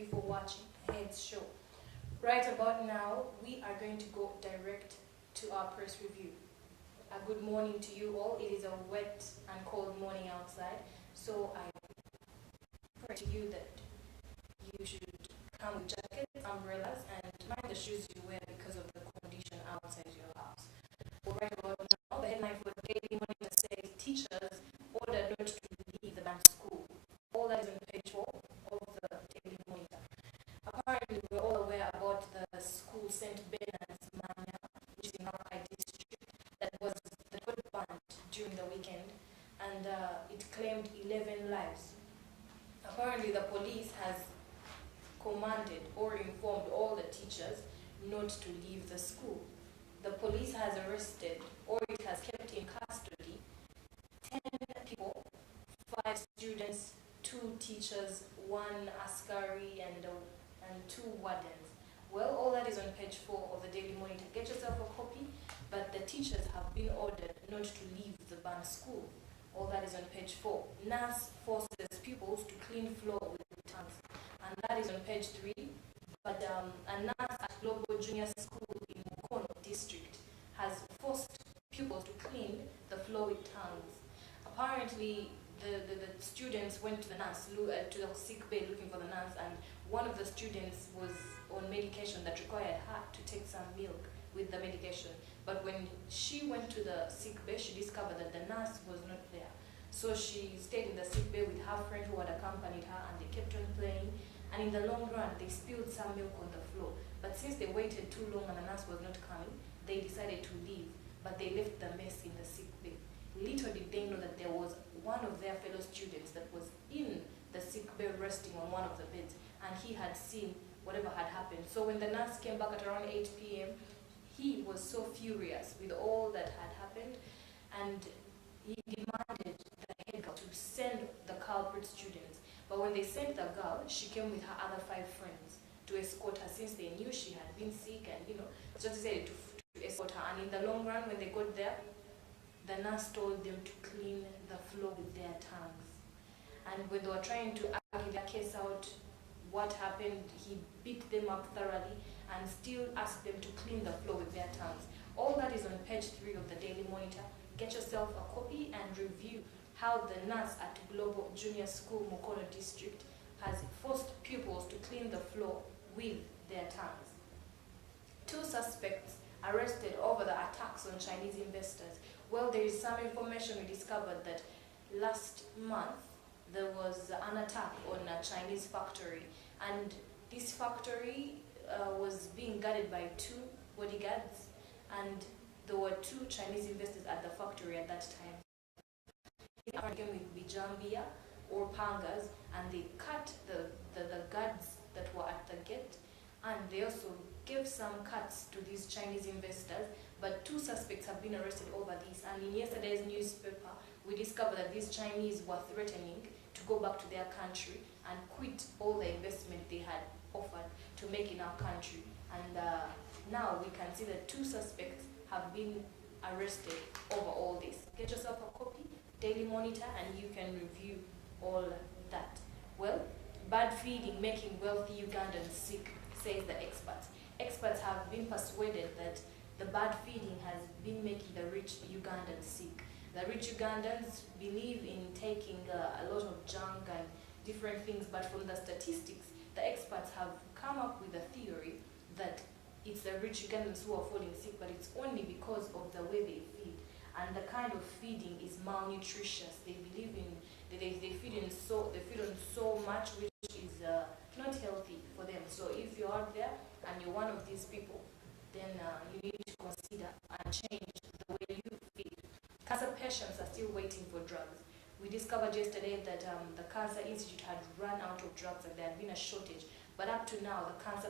you for watching Heads Show. Right about now, we are going to go direct to our press review. A good morning to you all. It is a wet and cold morning outside, so I pray to you that you should come with jackets, umbrellas, and mind the shoes you wear because of the condition outside your house. Well, right about now, the headline for the Daily Monitor says teachers ordered not to leave the banned school. All that is on page 4 of the Daily Monitor. Apparently, we're all aware about the school St. Bernard's Manya, which is in Rakai district, that got banned during the weekend, and it claimed 11 lives. Apparently, the police has commanded or informed all the teachers not to leave the school. The police has arrested, or it has kept in custody, 10 people, 5 students, 2 teachers, 1 askari, and 2 wardens. Well, all that is on page 4 of the Daily Monitor. Get yourself a copy, but the teachers have been ordered not to leave the banned school. All that is on page 4. NAS forces pupils to clean floor with tongues, and that is on page 3. But a NAS at Global Junior School in Mukono district has forced pupils to clean the floor with tongues. Apparently, the students went to the NAS, to the sick bay looking for the NAS, and one of the students was on medication that required her to take some milk with the medication. But when she went to the sick bay, she discovered that the nurse was not there. So she stayed in the sick bay with her friend who had accompanied her, and they kept on playing. And in the long run, they spilled some milk on the floor. But since they waited too long and the nurse was not coming, they decided to leave. But they left the mess in the sick bay. Little did they know that there was one of their fellow students that was in the sick bay resting on one of the beds, and he had seen whatever had happened. So when the nurse came back at around 8 p.m., he was so furious with all that had happened, and he demanded the head girl to send the culprit students. But when they sent the girl, she came with her other 5 friends to escort her, since they knew she had been sick, and just decided to escort her. And in the long run, when they got there, the nurse told them to clean the floor with their tongues. And when they were trying to argue their case out, what happened, he beat them up thoroughly and still asked them to clean the floor with their tongues. All that is on page 3 of the Daily Monitor. Get yourself a copy and review how the nurse at Global Junior School Mukono district has forced pupils to clean the floor with their tongues. 2 suspects arrested over the attacks on Chinese investors. Well, there is some information we discovered that last month there was an attack on a Chinese factory, and this factory was being guarded by 2 bodyguards, and there were 2 Chinese investors at the factory at that time. They came with bijambia or pangas, and they cut the guards that were at the gate, and they also gave some cuts to these Chinese investors. But 2 suspects have been arrested over this, and in yesterday's newspaper, we discovered that these Chinese were threatening to go back to their country and quit all the investment they had offered to make in our country. And now we can see that 2 suspects have been arrested over all this. Get yourself a copy, Daily Monitor, and you can review all that. Well, bad feeding making wealthy Ugandans sick, says the experts. Experts have been persuaded that the bad feeding has been making the rich Ugandans sick. The rich Ugandans believe in taking a lot of junk and different things, but from the statistics, the experts have come up with a theory that it's the rich Ugandans who are falling sick, but it's only because of the way they feed. And the kind of feeding is malnutritious. They believe in, they feed on so much which is not healthy for them. So if you're out there and you're one of these people, then you need to consider and change the way you feed. Cancer patients are still waiting for drugs. We discovered yesterday that the Cancer Institute had run out of drugs and there had been a shortage. But up to now, the cancer